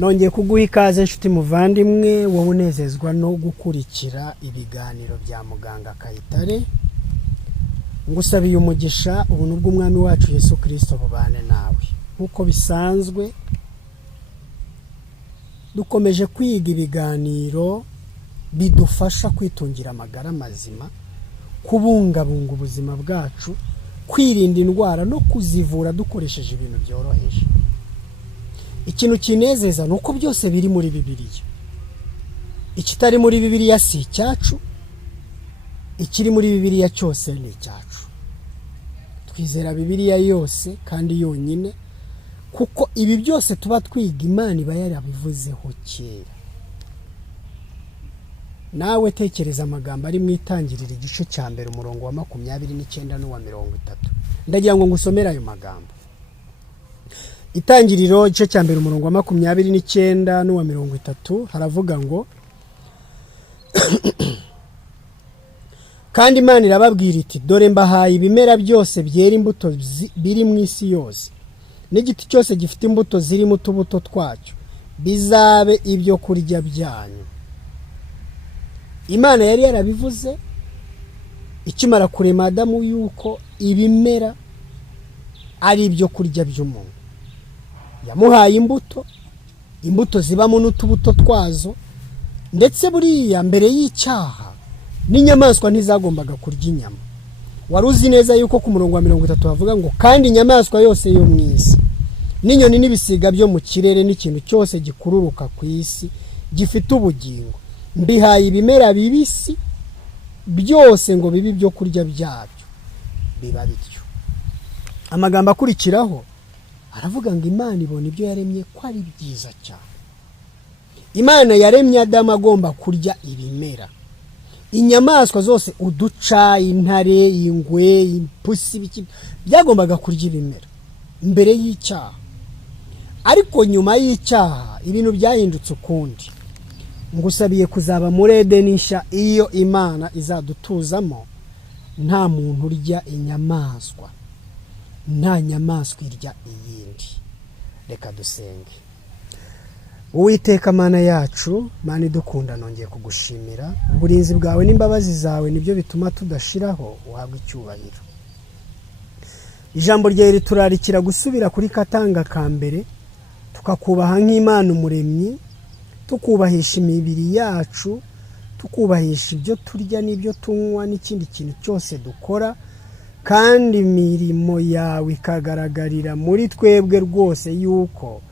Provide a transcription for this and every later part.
nongeye kuguha ikaze nshuti muvandimwe wowe unezezwa no gukurikira ibiganiro bya muganga Kayitare. Ngusabiye umugisha ubuntu bw'umwami wacu Yesu Kristo bubane nawe. Nkuko bisanzwe dukomeje kwiga ibiganiro bidufasha kwitungira amagara mazima, kubungabunga ubuzima bwacu, kwirinda indwara no kuzivura dukoresheje ibintu byoroheje. Ikintu kinezeza nuko byose biri muri Bibiliya. Ikitari muri Bibiliya si icyacu, ikiri muri Bibiliya cyose ni icyacu. Twizera Bibiliya yose kandi yonyine, kuko ibi byose tuba twiga Imana iba yarabivuzeho kera. Nawe tekereza amagambo ari mu Itangiriro igice cya mbere umurongo wa 29 n'uwa 30. Ndagira ngo ngusomere ayo magambo. Itangiriro igice cya mbere umurongo wa 29 n'uwa 30 haravuga ngo kandi Imana irababwira iti, dore mbahaye ibimera byose byera imbuto biri mu isi yose, n'igiti cyose gifite imbuto ziri mu tubuto twacyo bizabe ibyo kurya byanyu. Imana yari yarabivuze ikimara kurema Adamu yuko ibimera ari ibyo kurya by'umuntu. Yamuhaye imbuto zibamo n'utubuto twazo, ndetse buriya mbere y'icyaha n'inyamaswa ntizagombaga kurya inyama. Wari uzi neza yuko ku murongo wa 30 havuga ngo kandi inyamaswa yose yo mu isi n'inyoni n'ibisiga byo mu kirere n'ikintu cyose gikururuka ku isi gifite ubugingo mbihaye ibimera bibisi byose ngo bibi byo kurya byabyo. Biba bityo. Amagambo akurikiraho aravuga ngo Imana ibona ibyo yaremye ko ari byiza cyane. Imana yaremye Adamu agomba kurya ibimera. Inyamaswa zose, uduca, intare, ingwe, impusi, byagombaga kurya ibimera mbere y'icyaha. Ariko nyuma y'icyaha ibintu byahindutse ukundi. Ngusabiye kuzaba muri Edeni nshya iyo Imana izadutuzamo, nta muntu urya inyamaswa, nta nyamaswa irya iyindi. Reka dusenge. Uwiteka Mana yacu, Mana idukunda, nongeye kugushimira. Uburinzi bwawe n'imbabazi zawe nibyo bituma tudashiraho, uhabwe icyubahiro. Ijambo ryawe riturarikira gusubira kuri Katanga ka mbere, tukakubaha nk'Imana umuremyi, tukubahisha imibiri yacu, tukubahisha ibyo turya n'ibyo tunywa n'ikindi kintu cyose dukora, kandi imirimo yawe ikagaragarira muri twebwe rwose yuko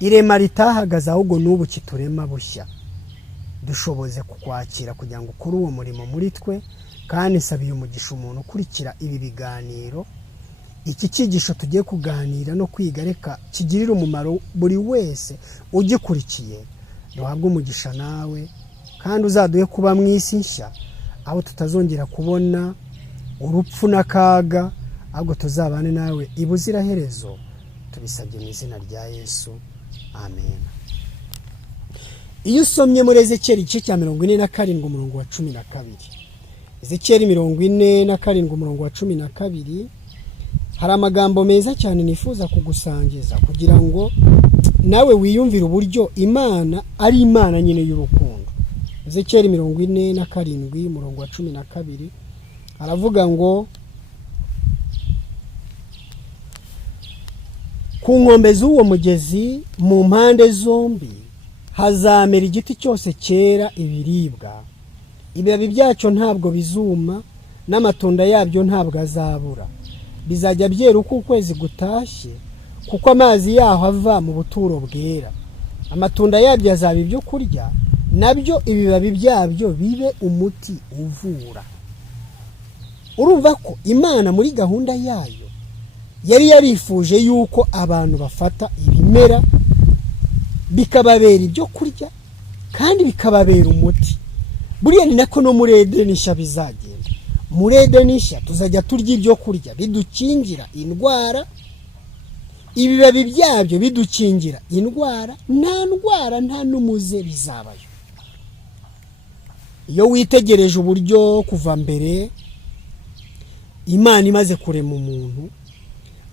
irema ritahagaze ahubwo n'ubu kiturema bushya. Dushoboze kukwakira kugira ngo ukore uwo murimo muri twe, kandi nsabiye umugisha umuntu ukurikira ibi biganiro. Iki cyigisho tugiye kuganira no kwiga reka kigirira umumaro buri wese ugikurikiye. Duhabwe umugisha nawe, kandi uzaduhe kuba mu isi nshya aho tutazongera kubona urupfu n'akaga, ahubwo tuzabane nawe ibuziraherezo. Tubisabye mu izina rya Yesu, amen. Iyo usomye muri Ezekiyeli igice cya 47 umurongo wa 12, Ezekiyeli 47 umurongo wa 12, hari amagambo meza cyane nifuza kugusangiza kugira ngo nawe wiyumvire uburyo Imana ari Imana nyine y'urukundo. Ezekiyeli 47 umurongo wa 12 aravuga ngo ku nkombe z'uwo mugezi mu mpande zombi hazamera igiti cyose cyera ibiribwa, ibibabi byacyo ntabwo bizuma, n'amatunda yabyo ntabwo azabura. Bizajya byera uko ukwezi gutashye, kuko amazi yaho ava mu buturo bwera. Amatunda yabyo azaba ibyo kurya, nabyo ibibabi byabyo bibe umuti uvura. Urumva ko Imana muri gahunda yayo yari yarifuje yuko abantu bafata ibimera bikababera ibyo kurya kandi bikababera umuti. Buriya ni nako no muri Edeni nshya bizagenda. Muri Edeni nshya tuzajya turya ibyo kurya bidukingira indwara, ibibabi byabyo bidukingira indwara, nta ndwara nta n'umuze bizabayo. Iyo witegereje uburyo kuva mbere Imana imaze kurema umuntu,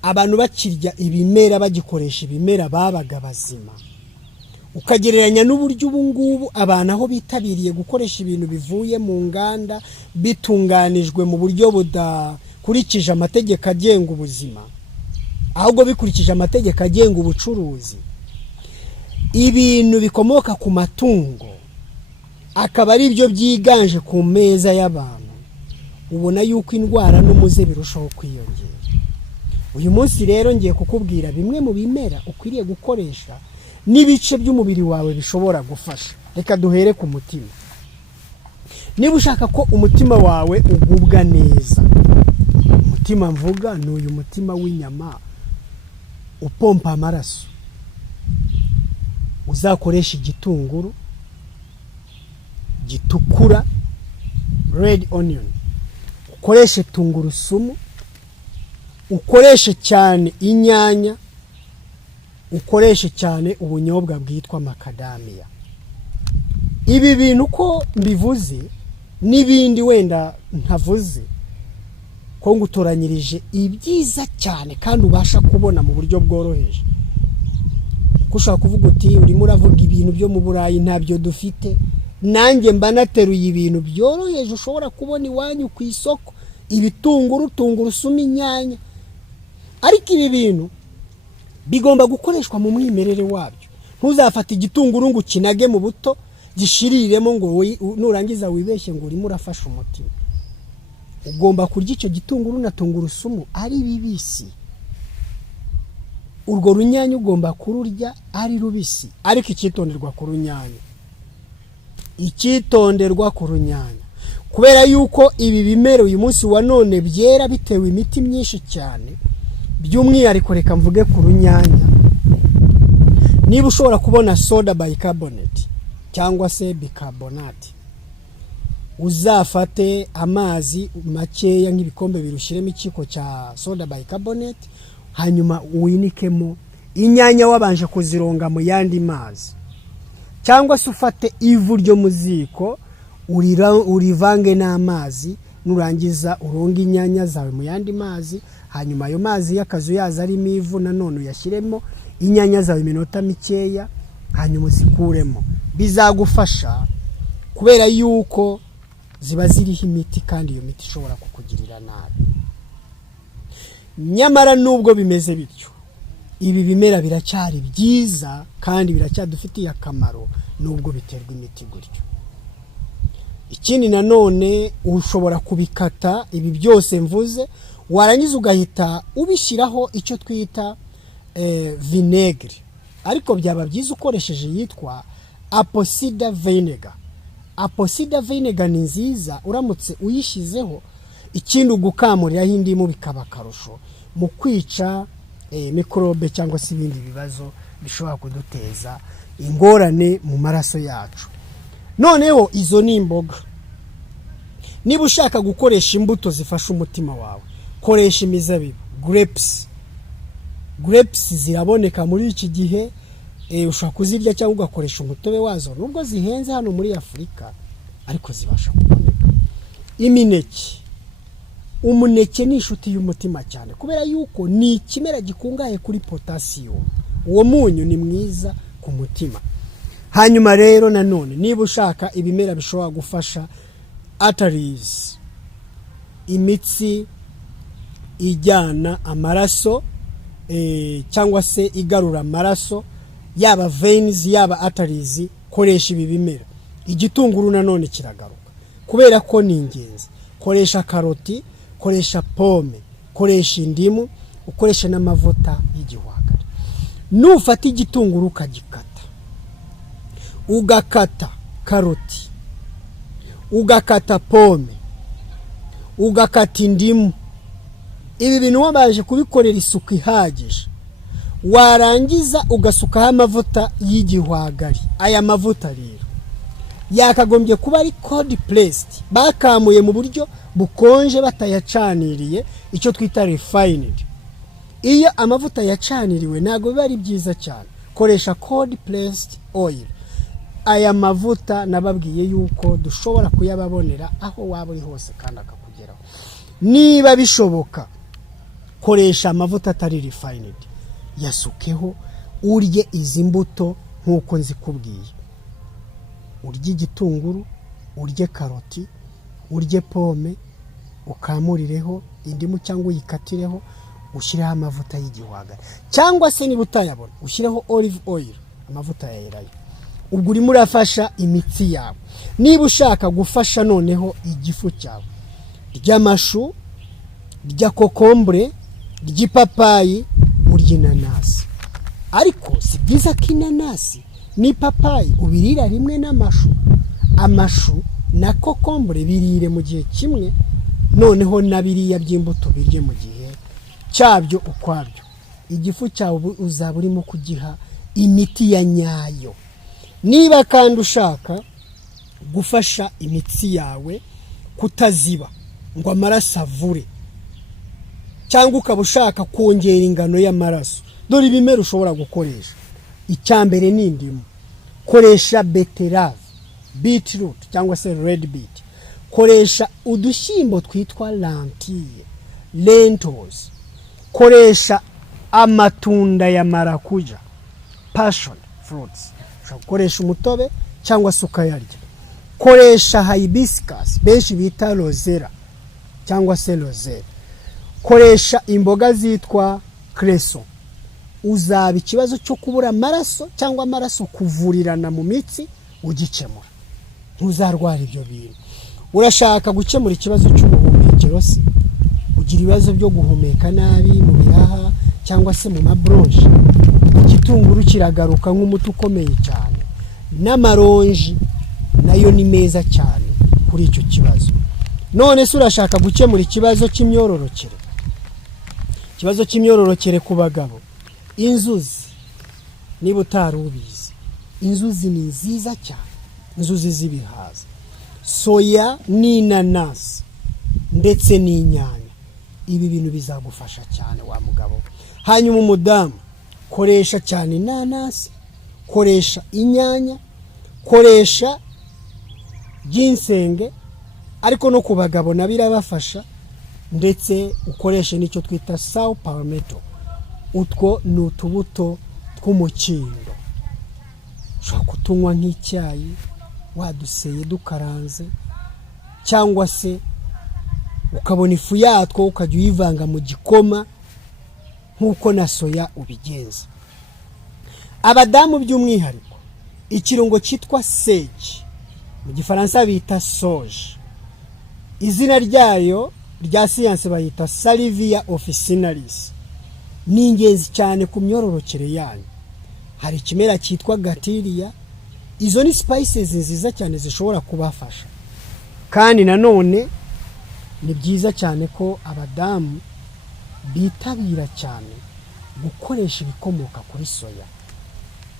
abantu bakirya ibimera bagikoresha ibimera babaga bazima. ukagereranya n'uburyo ubu ngubu abantu aho bitabiriye gukoresha ibintu bivuye mu nganda bitunganijwe mu buryo budakurikije amategeko agenga ubuzima, ahubwo bikurikije amategeko agenga ubucuruzi, ibintu bikomoka ku matungo akaba ari byo byiganje ku meza y'abantu, ubona yuko indwara n'umuze birushaho kwiyongera. Uyu munsi rero ngiye kukubwira bimwe mu bimera ukwiriye gukoresha n'ibice by'umubiri wawe bishobora gufasha. Reka duhere ku mutima. Niba ushaka ko umutima wawe ugubwa neza, umutima mvuga ni uyu mutima w'inyama upompa amaraso, uzakoresha igitunguru gitukura red onion, ukoreshe tungurusumu, ukoreshe cyane inyanya, ukoreshe cyane ubunyobwa bwitwa makadamia. Ibi bintu ko mbivuze n'ibindi wenda ntavuze ko ngutoranyirije ibyiza cyane kandi ubasha kubona mu buryo bworoheje. Kuko ushaka kuvuga uti urimo uravuga ibintu byo mu Burayi ntabyo dufite, nanjye mba nateruye ibintu byoroheje ushobora kubona iwanyu ku isoko, ibitunguru, tungurusumu, inyanya. Ariko ibi bintu bigomba gukoreshwa mu mwimerere wabyo. Ntuzafata igitunguru ngo ukinage mu buto gishiriremo ngo nurangiza wibeshye ngo urimo urafasha umutima. Ugomba kurya icyo gitunguru na tungurusumu ari bibisi. Urwo runyanya ugomba kururya ari rubisi. Ariko icyitonderwa ku runyanya, icyitonderwa ku runyanya, kubera yuko ibi bimera uyu munsi wa none byera bitewe imiti myinshi cyane. By'umwihariko reka mvuge ku runyanya. Niba ushobora kubona soda bicarbonate cyangwa se bicarbonate, uzafate amazi makeya nk'ibikombe birushyiremo ikiko cya soda bicarbonate, hanyuma uwinikemo inyanya wabanje kuzironga mu yandi mazi, cyangwa se ufate ivu ryo mu ziko urivange n'amazi, nurangiza uronga inyanya zawe mu yandi mazi, hanyuma ayo mazi y'akazu yaza arimo ivu nanone uyashyiremo inyanya zawe iminota mikeya, hanyuma uzikuremo. Bizagufasha kubera yuko ziba ziriho imiti kandi iyo miti ishobora kukugirira nabi. Nyamara nubwo bimeze bityo, ibi bimera biracyari byiza kandi biracyadufitiye akamaro nubwo biterwa imiti gutyo. Ikindi nanone ushobora kubikata ibi byose mvuze, warangiza ugahita ubishyiraho icyo twita vinegre, ariko byaba byiza ukoresheje yitwa apple cider vinegar. Apple cider vinegar ni nziza uramutse uyishyizeho, ikindi ugukamuriraho indimu bikaba akarusho mu kwica mikorobe cyangwa se ibindi bibazo bishobora kuduteza ingorane mu maraso yacu. Noneho izo ni imboga. Niba ushaka gukoresha imbuto zifasha umutima wawe, koresha imizabibu, grapes. Grapes ziraboneka muri iki gihe, ushobora kuzirya cyangwa ugakoresha umutobe wazo, nubwo zihenze hano muri Afurika ariko zibasha kuboneka. Imineke. Umuneke ni inshuti y'umutima cyane kubera yuko ni ikimera gikungahaye kuri potassium. Uwo munyu ni mwiza ku mutima. Hanyuma rero nanone niba ushaka ibimera bishobora gufasha arteries, imitsi ijyana amaraso cyangwa se igarura amaraso, yaba veins yaba arteries, koresha ibi bimera. Igitunguru nanone kiragaruka kubera ko ni ingenzi. Koresha karoti, koresha pome, koresha indimu, ukoresha n'amavuta y'igihwagari. Nufata igitunguru ukagikata, ugakata karoti, ugakata pome, ugakata indimu, ibi bintu wabanje kubikorera isuku ihagije, warangiza ugasukaho amavuta y'igihwagari. Aya mavuta rero yakagombye kuba ari cold pressed, bakamuye mu buryo bukonje batayacaniriye, icyo twita refined. Iyo amavuta yacaniriwe ntago biba ari byiza cyane. Koresha cold pressed oil. Aya mavuta nababwiye yuko dushobora kuyababonera aho waba uri hose kandi akakugeraho. Niba bishoboka, koresha amavuta atari refined, yasukeho urye izi mbuto nk'uko nzikubwiye. Urye igitunguru, urye karoti, urye pome, ukamurireho indimu cyangwa uyikatireho, ushyireho amavuta y'igihwagari, cyangwa se niba utayabona ushyireho olive oil, amavuta ya elayo. Ubwo urimo urafasha imitsi yawe. Niba ushaka gufasha noneho igifu cyawe, ry'amashu, rya kokombure, ry'ipapayi, urya inanasi. Ariko si byiza ko inanasi n'ipapayi ubirira rimwe n'amashu. Amashu na kokombure birire mu gihe kimwe, noneho na biriya by'imbuto birye mu gihe cyabyo ukwabyo. Igifu cyawe uzaba urimo kugiha imiti ya nyayo. Niba kandi ushaka gufasha imitsi yawe kutaziba ngo amaraso avure, cyangwa ukaba ushaka kongera ingano y'amaraso, dore ibimera ushobora gukoresha. Icyambere ni indimu. Koresha beterave, beetroot cyangwa se red beet. Koresha udushyimbo twitwa lentils. Koresha amatunda ya marakuja, passion fruits. Ushobora gukoresha umutobe cyangwa se ukayarya. Koresha hibiscus, benshi bita rosera cyangwa se roselle. Koresha imboga zitwa creso. Uzaba ikibazo cyo kubura amaraso cyangwa amaraso kuvurirana mu mitsi ugikemura. Ntuzarwara ibyo bintu. Urashaka gukemura ikibazo cy'ubuhumekero se, ugira ibibazo byo guhumeka nabi mu bihaha cyangwa se mu mabronche, igitunguru kiragaruka nk'umuti ukomeye cyane. N'amaronji nayo ni meza cyane kuri icyo kibazo. None se urashaka gukemura ikibazo cy'imyororokere. Ikibazo cy'imyororokere ku bagabo, inzuzi, niba utari ubizi, inzuzi ni nziza cyane, inzuzi z'ibihaza, soya n'inanasi ndetse n'inyanya. Ibi bintu bizagufasha cyane wa mugabo. Hanyuma umudamu, koresha cyane inanasi, koresha inyanya, koresha ginsenge, ariko no ku bagabo nabirabafasha, ndetse ukoreshe n'icyo twita saw palmetto. Utwo ni utubuto tw'umukindo. Ushobora kutunywa nk'icyayi, waduseye dukaranze, cyangwa se ukabona ifu yatwo ukajya uyivanga mu gikoma nk'uko na soya ubigenza. Abadamu by'umwihariko, ikirungo cyitwa sage, mu gifaransa bita sauge, izina ryayo rya siyanse bayita Salvia officinalis, ni ingenzi cyane ku myororokere yanyu. Hari ikimera cyitwa gatiria. Izo ni spices nziza cyane zishobora kubafasha. Kandi nanone ni byiza cyane ko abadamu bitabira cyane gukoresha ibikomoka kuri soya,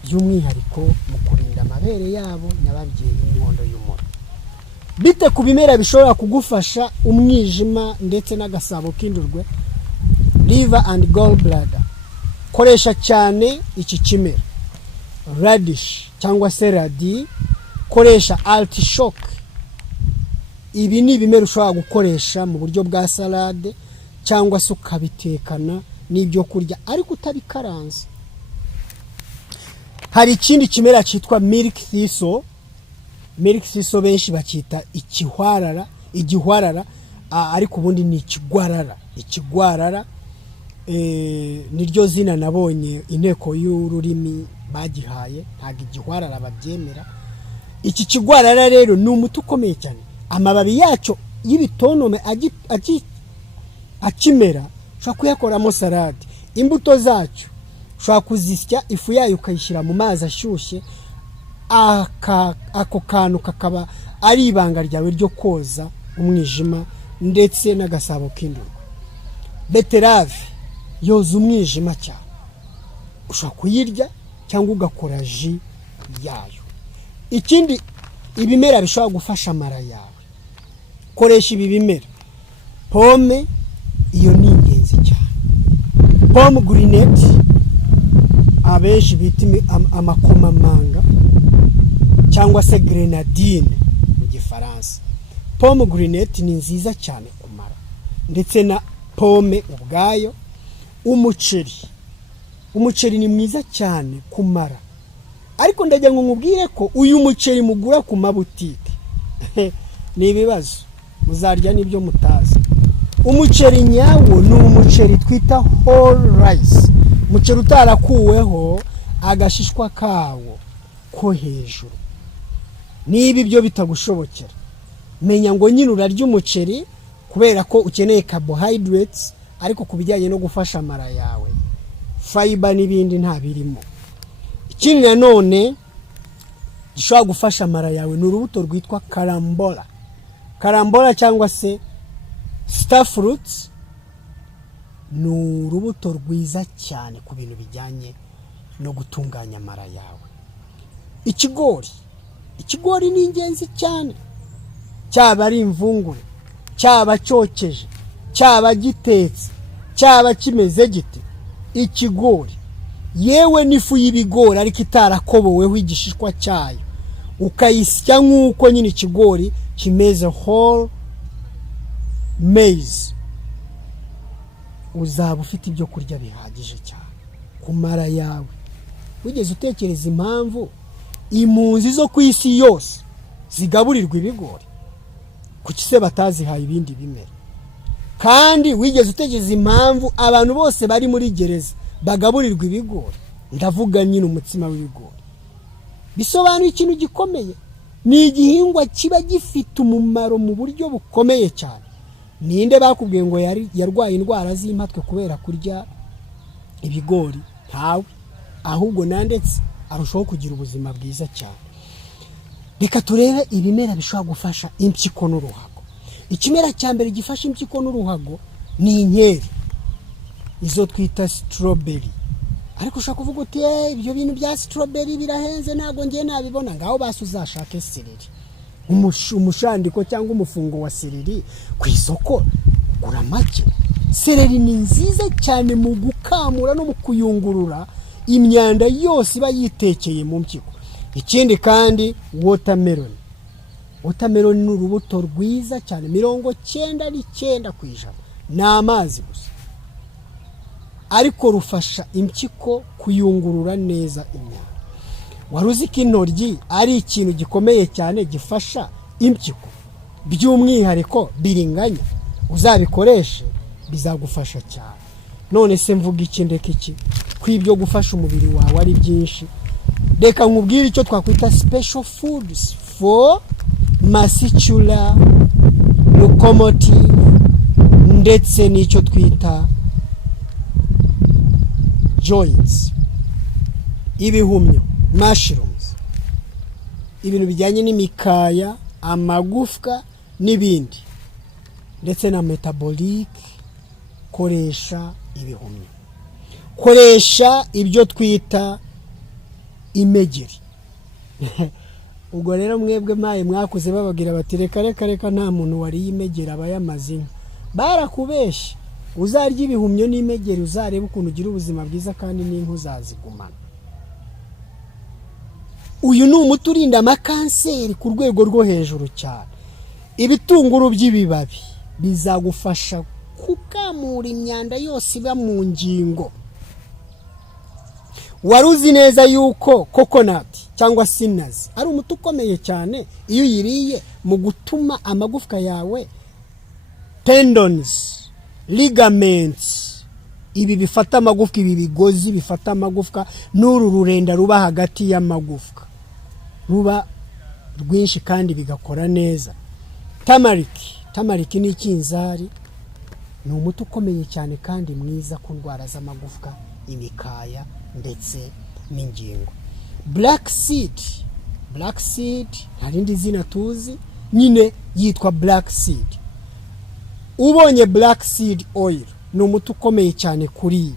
by'umwihariko mu kurinda amabere yabo nyababyeyi n'inkondo y'umura. Bite ku bimera bishobora kugufasha umwijima ndetse n'agasabo k'indurwe, liver and gallbladder. Koresha cyane iki kimera, radish cyangwa se radi. Koresha artichoke. Ibi ni ibimera ushobora gukoresha mu buryo bwa salade cyangwa se ukabitekana n'ibyo kurya ariko utabikaranze. Hari ikindi kimera cyitwa milk thistle. Milk thistle benshi bakita igihwarara, ariko ubundi ni ikigwarara. Ikigwarara niryo zina nabonye inteko y'ururimi bagihaye, ntago igihwarara babyemera. Iki kigwarara rero ni umuti ukomeye cyane. Amababi yacyo y'ibitonome akimera ushobora kuyakoramo salade. Imbuto zacyo ushobora kuzisya, ifu yayo ukayishyira mu mazi ashyushye. Ako kantu kakaba ari ibanga ryawe ryo koza umwijima ndetse n'agasabo k'indurwe. Beterave yoza umwijima cyane. Ushobora kuyirya cyangwa ugakora ji yayo. Ikindi, ibimera bishobora gufasha amara yawe. Koresha ibi bimera. Pome, iyo ni ingenzi cyane. Pomegranate, abenshi bita amakomamanga cyangwa se grenadine mu gifaransa. Pomegranate ni nziza cyane kumara, ndetse na pome ubwayo. Umuceri ni mwiza cyane kumara. ariko ndagira ngo nkubwire ko uyu muceri mugura ku mabutike ni ibibazo muzarya n'ibyo mutazi. Umuceri nyawo ni umuceri twita whole rice, umuceri utarakuweho agashishwa kawo ko hejuru. Niba ibyo bitagushobokera, menya ngo nyine urarya umuceri kubera ko ukeneye carbohydrates, ariko kubijyanye no gufasha amara yawe fiber n'ibindi nta birimo. Ikindi nanone gishobora gufasha amara yawe ni urubuto rwitwa carambola. Carambola cyangwa se star fruits ni urubuto rwiza cyane ku bintu bijyanye no gutunganya amara yawe. Ikigori ni ingenzi cyane, cyaba ari imvungure, cyaba cyokeje, cyaba gitetse, cyaba kimeze gite. Ikigori yewe n'ifu y'ibigori ariko itarakoboweho igishishwa cyayo ukayisya nk'uko nyine ikigori kimeze whole maize, uzaba ufite ibyo kurya bihagije cyane kumara yawe. Wigeze utekereza impamvu impunzi zo ku isi yose zigaburirwa ibigori? Kuki se batazihaye ibindi bimera? Kandi wigeze utekereza impamvu abantu bose bari muri gereza bagaburirwa ibigori? Ndavuga nyine umutsima w'ibigori. Bisobanuye ikintu gikomeye, ni igihingwa kiba gifite umumaro mu buryo bukomeye cyane. Ninde bakubwiye ngo yarwaye indwara z'impatwe kubera kurya ibigori? Ntawe. Ahubwo nandetse arushaho kugira ubuzima bwiza cyane. Reka turebe ibimera bishobora gufasha impyiko n'uruhago. Ikimera cya mbere gifasha impyiko n'uruhago ni inkeri, izo twita strawberry. Ariko ushaka kuvuga uti ibyo bintu bya strawberry birahenze ntago ngiye nabibona. Ngaho basi uzashake seleri, umushandiko cyangwa umufungo wa seleri ku isoko ugura make. Seleri ni nziza cyane mu gukamura no mu kuyungurura imyanda yose iba yitekeye mu mpyiko. Ikindi kandi watermelon ni urubuto rwiza cyane, 99% ni amazi gusa, ariko rufasha impyiko kuyungurura neza imyanda. Waruzi ko intoryi ari ikintu gikomeye cyane gifasha impyiko? By'umwihariko biringanya, uzabikoreshe bizagufasha cyane. None se mvuga iki ndeka iki? Kwibyo gufasha umubiri wawe ari byinshi. Reka nkubwire icyo twakwita special foods for muscular locomotive, ndetse n'icyo twita joints, ibihumyo, mushrooms, ibintu bijyanye n'imikaya, amagufwa n'ibindi, ndetse na metabolic. Koresha ibihumyo, koresha ibyo twita imegeri. Ubwo rero mwebwe maye mwakuze bababwira bati reka nta muntu wari imegeri aba yamaze inka. Barakubeshya. Uzarya ibihumyo n'imegeri uzareba ukuntu ugira ubuzima bwiza kandi n'inka uzazigumana. Uyu ni umuti urinda amakanseri ku rwego rwo hejuru cyane. Ibitunguru by'ibibabi bizagufasha kukamura imyanda yose iba mu ngingo. Waruzi neza yuko coconut cyangwa sinazi ari umuti ukomeye cyane iyo uyiriye mu gutuma amagufwa yawe, tendons, ligaments, ibi bifata amagufwa, ibi bigozi bifata amagufwa, n'uru rurenda ruba hagati y'amagufwa ruba rwinshi kandi bigakora neza. Turmeric ni ikinzari, ni umuti ukomeye cyane kandi mwiza ku ndwara z'amagufwa, imikaya ndetse n'ingingo. Black seed harindi zina tuzi nyine yitwa black seed. Ubonye black seed oil ni umuti ukomeye cyane kuri ibi.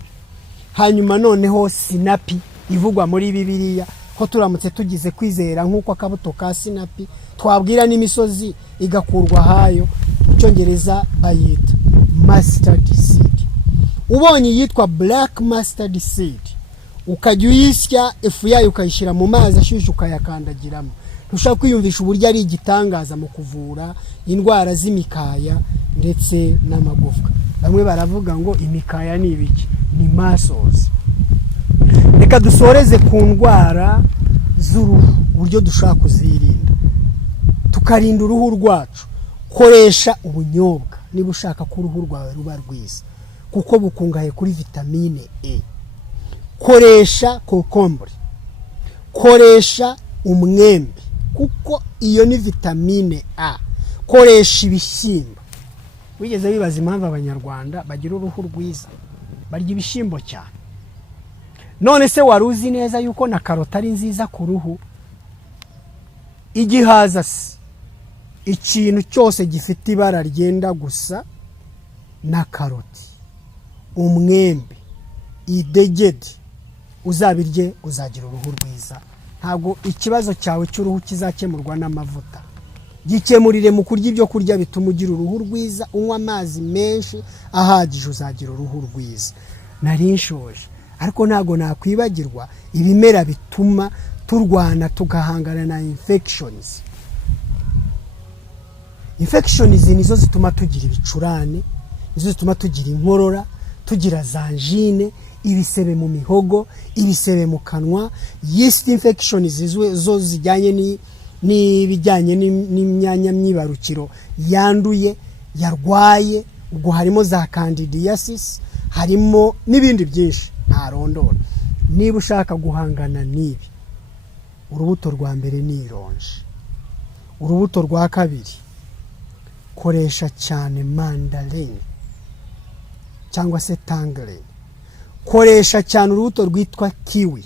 Hanyuma noneho sinapi ivugwa muri Bibiliya ko turamutse tugize kwizera nk'uko akabuto ka sinapi twabwira n'imisozi igakurwa hayo. Mu Cyongereza bayita mustard seed. Ubonye yitwa black mustard seed, ukajya uyisya ifu yayo ukayishira mu mazi ashyushye ukayakandagiramo, ntushaka kwiyumvisha uburyo ari igitangaza mu kuvura indwara z'imikaya ndetse n'amagufwa. Bamwe baravuga ngo imikaya ni ibiki? Ni muscles. Reka dusoreze ku ndwara z'uruhu, uburyo dushaka kuzirinda tukarinda uruhu rwacu. Koresha ubunyobwa niba ushaka ko uruhu rwawe ruba rwiza, kuko bukungahaye kuri vitamine E. Koresha kokombure, koresha umwembe kuko iyo ni vitamine A. Koresha ibishyimbo. Wigeze bibaza impamvu abanyarwanda bagira uruhu rwiza? Barya ibishyimbo cyane. None se wari uzi neza yuko na karoti ari nziza ku ruhu? Igihaza se, ikintu cyose gifite ibara ryenda gusa na karoti, umwembe, idegede, uzabirye uzagira uruhu rwiza. Ntabwo ikibazo cyawe cy'uruhu kizakemurwa n'amavuta. Gikemurire mu kurya ibyo kurya bituma ugira uruhu rwiza. Unywa amazi menshi ahagije, uzagira uruhu rwiza. Nari nshoje, ariko ntago nakwibagirwa ibimera bituma turwana tugahangana na infections. Infections nizo zituma tugira ibicurane, nizo zituma tugira inkorora, tugira zanjine, ibisebe mu mihogo, ibisebe mu kanwa. Yeast infections zo zijyanye n'ibijyanye n'imyanya myibarukiro yanduye, yarwaye. Ubwo harimo za candidiasis, harimo n'ibindi byinshi ntarondora. Niba ushaka guhangana n'ibi, urubuto rwa mbere ni ironji. Urubuto rwa kabiri, koresha cyane mandarine cyangwa se tangerine. Koresha cyane urubuto rwitwa kiwi.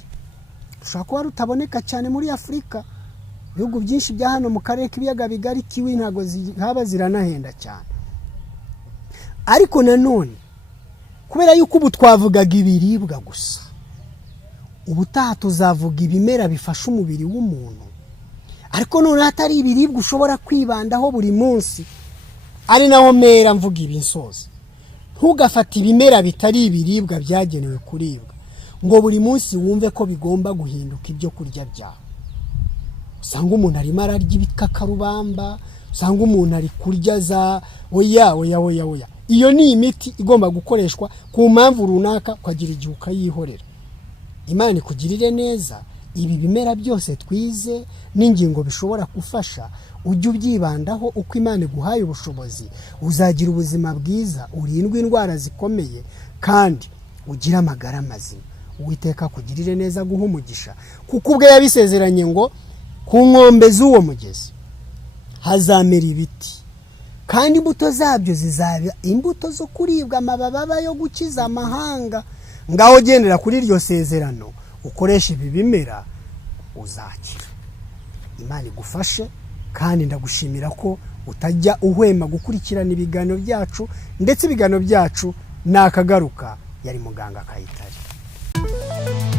Ushobora kuba rutaboneka cyane muri Afurika. Ibihugu byinshi bya hano mu karere k'ibiyaga bigari kiwi ntago haba ziranahenda cyane. Ariko nanone kubera yuko ubu twavugaga ibiribwa gusa, ubutaha tuzavuga ibimera bifasha umubiri w'umuntu. Ariko none hatari ibiribwa ushobora kwibandaho buri munsi, ari naho mera mvuga ibinsoza. Ntugafata ibimera bitari ibiribwa byagenewe kuribwa ngo buri munsi wumve ko bigomba guhinduka ibyo kurya byawe. Usanga umuntu arimo ararya ibikakarubamba, usanga umuntu ari kurya za oya. Iyo ni imiti igomba gukoreshwa ku mpamvu runaka, ukagira igihe ukayihorera. Imana ikugirire neza. Ibi bimera byose twize n'ingingo bishobora gufasha, ujye ubyibandaho uko Imana iguhaye ubushobozi. Uzagira ubuzima bwiza, urindwe indwara zikomeye, kandi ugira amagara mazima. Uwiteka kugirire neza, guha umugisha, kuko ubwe yabisezeranye ngo ku nkombe z'uwo mugezi hazamera ibiti, kandi imbuto zabyo zizaba imbuto zo kuribwa, amababa yo gukiza amahanga. Ngaho gendera kuri iryo sezerano, ukoresha ibi bimera, uzakira. Imana igufashe, kandi ndagushimira ko utajya uhwema gukurikirana ibiganiro byacu, ndetse ibiganiro byacu nakagaruka. Yari Muganga Kayitare.